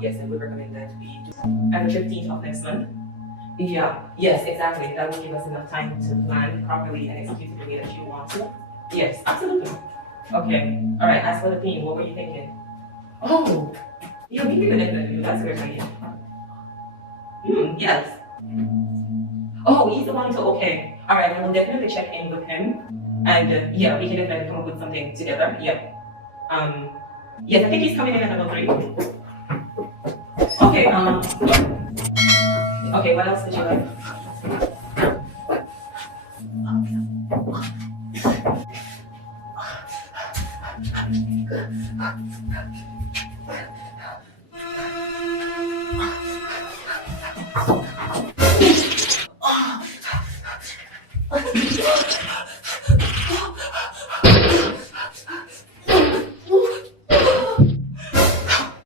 Yes, I would recommend that we do. And the 15th of next month. Yeah, yes, exactly. That will give us enough time to plan properly and execute it the way that you want to. Yes, absolutely. Okay. All right. As for the theme, what were you thinking? Oh, yeah, we can connect that to you. That's a great idea. Yes. Oh, he's the one to okay. All right, I will definitely check in with him, and yeah, we can definitely come up with something together. Yeah. Um. Yes, I think he's coming in at level 3. Okay. Okay. What else did you like?